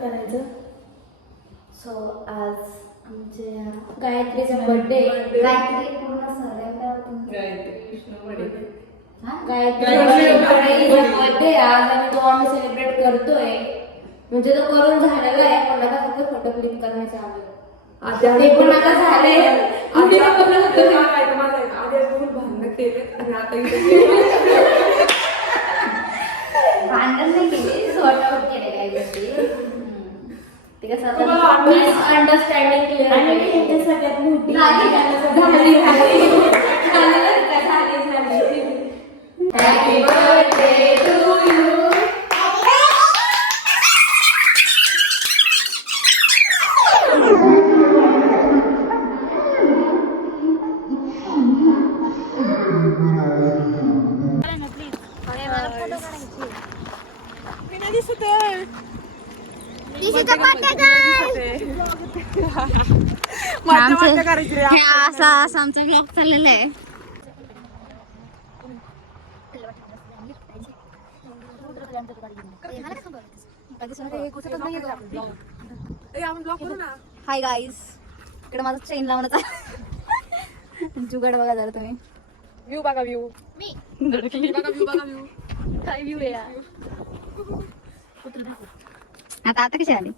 करायचं. सो आज आमच्या गायत्रीचा बर्थडे. गायत्री पूर्ण गायत्रीचा बर्थडे आज आम्ही सेलिब्रेट करतोय. म्हणजे तो करून झालेला आहे, पण आता फक्त फोटो क्लिक करण्याचे आले. ते पण आता झाले. भांडण नाही केले, सॉर्ट आउट केले काही गोष्टी. ते कसं अंडरस्टँडिंग क्लिअर आणि सगळ्यात मोठी झाली. Happy birthday to you. आमचा ब्लॉग चाललेला आहे. हाय गाईज, इकडे माझा चेन लावण्याचा जुगाड बघा जरा तुम्ही. व्ह्यू बघा, व्ह्यू काय व्ह्यू आहे यार. आता कशी आली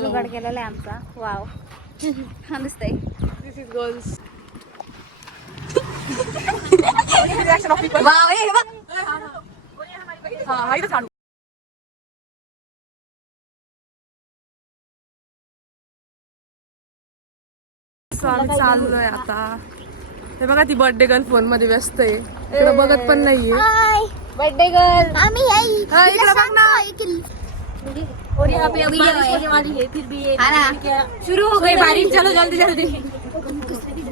जुगाड केलेला आहे आमचा. वाव छान दिसतंय. दिस इज गर्ल्स. वाव हे बघ. आम्ही चाललोय आता. हे बघा ती बर्थडे गर्ल फोन मध्ये व्यस्त आहे, इकडे बघत पण नाहीये. बर्थडे गर्ल आम्ही इकडे बघ ना. और यहाँ पे अभी बारिश होने वाली है, फिर भी ये शुरू हो गई बारिश. चलो जल्दी जल्दी.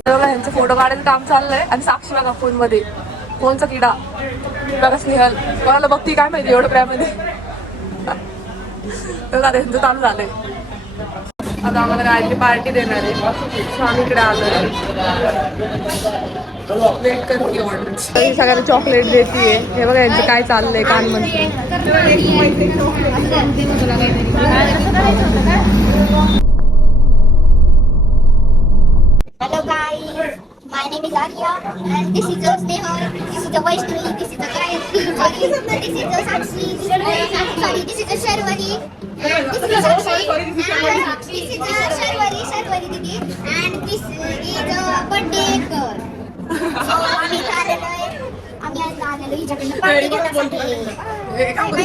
बघा ह्यांचं फोटो काढायचं काम चाललंय आणि साक्षी बघा फोन मध्ये. फोनचा किडा बघा. स्नेहल कोणाला बघती काय माहिती एवढं प्रेमामध्ये. बघा ह्यांचं चालू झालंय. आता आम्हाला राहायची पार्टी देणार आहे, आम्ही इकडे आलोय. वेट करते ऑर्डर. सगळ्यांना चॉकलेट देते. हे बघा यांचं काय चाललंय कान म्हणते. Hello guys, my name is Arya and this is Snehal, this is Vaishnavi, this is Gayatri, this is Sakshi, sorry, this is Sharwari, this is Sakshi, and this is Sharwari Didi, and this is birthday girl. So आम्ही आज आलेलो हिच्याकडनं party घेण्यासाठी.